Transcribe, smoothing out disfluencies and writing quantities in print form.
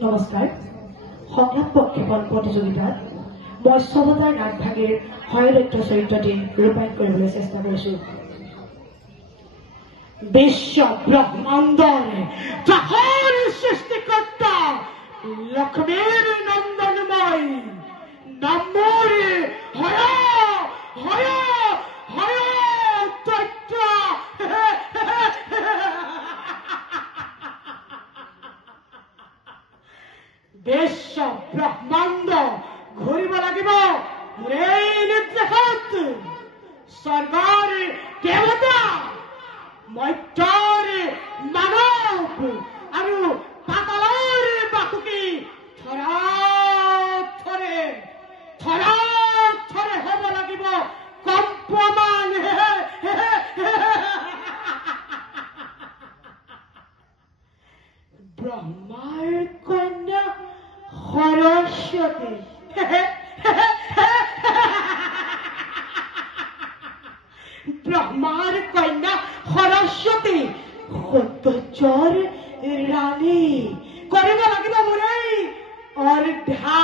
নমস্কাৰ। সংলাপ প্ৰক্ষেপণ প্ৰতিযোগিতাত মই সবতাৰ নাগভাগীৰ হয়দত্য চৰিত্ৰটি ৰূপায়ণ কৰিবলৈ চেষ্টা কৰিছো। বিশ্ব ব্ৰহ্মাণ্ডৰ জাহৰ সৃষ্টিকৰ্তা লক্ষ্মীৰ নন্দনময় নামৰ হৰ হৰ হৰ দৈত্য বিশ্ব ব্ৰহ্মাণ্ড ঘূৰিব লাগিব মোৰ এই নিৰ্দেশত। স্বৰ্গৰ দেৱতা, মৰ্ত্যৰ মানৱ আৰু পাতালৰ বাসুকী থৰা থৰে হ'ব লাগিব কম্পমান। ব্ৰহ্মাৰ কন্যা সৰস্বতী, ব্ৰহ্মাৰ কন্যা সৰস্বতী সৌন্দৰ্যৰ ৰাণী কৰিব লাগিব মোৰ এই অৰ্ধা